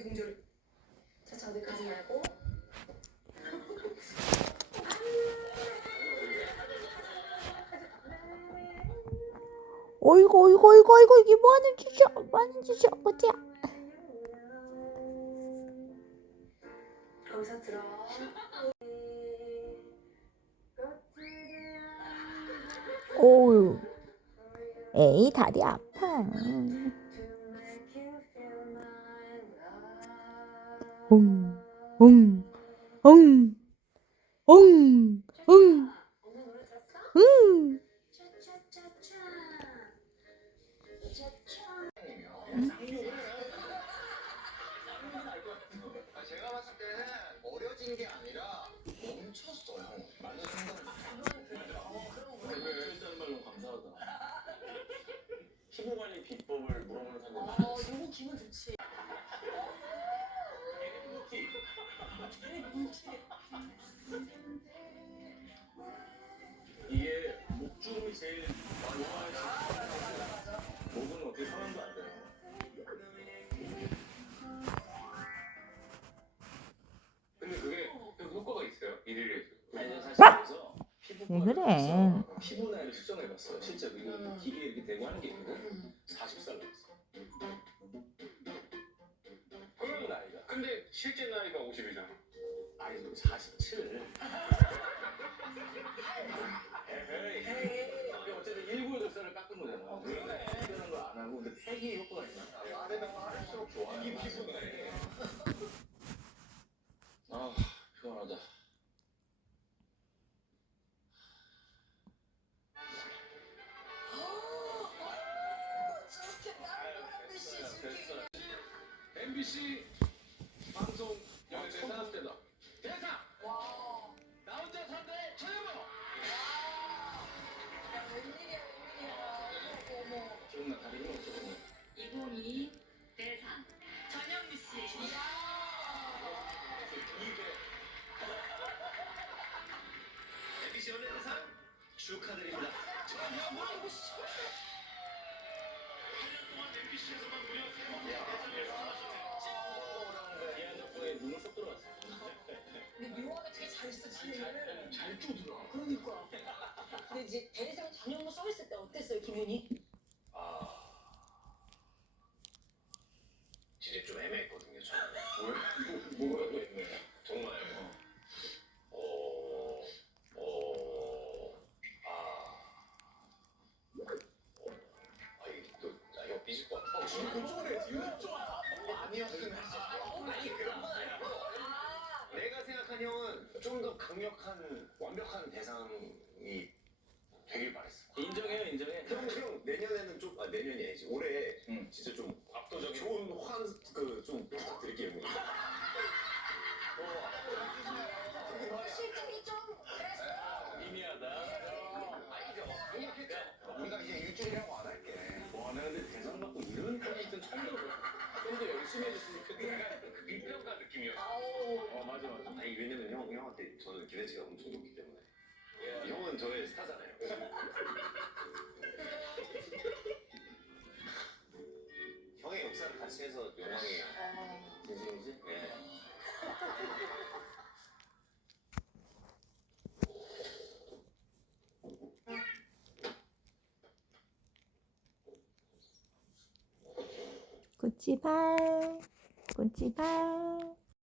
거자저 가지 말고 어이구 어이구 어이구 어이구 이게 뭐하는 짓이 뭐하는 짓이야 어디서 들어 오우 에이 다리 아파 웅, 웅, 웅, 웅, 웅, 웅. 피부관리 비법을 물어보는 사람 그래? 봤어요. 피부나이를 측정해 봤어요. 실제 이 기계 이렇게 대고 하는 게 있는데 40살 됐어. 그런 나이가. 근데 실제 나이가 50이잖아. 나 아니 47. MBC 방송 대사대다. 대사. 나 혼자 산대 최고. 와. 야 웬일이야 웬일이분이대상 전현미 씨. 야. 축하드립니다. 전혀 모 b c 에서만 무려 3번의 대상 그러니까. 근데 이제 대리상 잠영고 써있을 때 어땠어요, 김윤이? 강력한 완벽한 대상이 되길 바랬어. 인정해요, 인정해. 형, 형 내년에는 좀, 아, 내년이 아니지. 올해 응. 진짜 좀 압도적 좋은 환, 그, 좀드릴게요 뭐. 어, <아유, 해주세요. 웃음> 실증이 좀 됐어. 아, 미미하다. 아니죠. 강력했죠. 우리가 이제 일주일이라고 안 할게. 와, 내가 근데 대상 받고 이런 편이 있던 처음 들어. 좀더 열심히 해줬으면 좋겠다. 형한 저는 기대치가 엄청 높기 때문에 y 형은 저의 스타잖아요 형의 역사를 같이 해서 영광이에요 재수용지? 예 꽃이 발, 꽃이 발.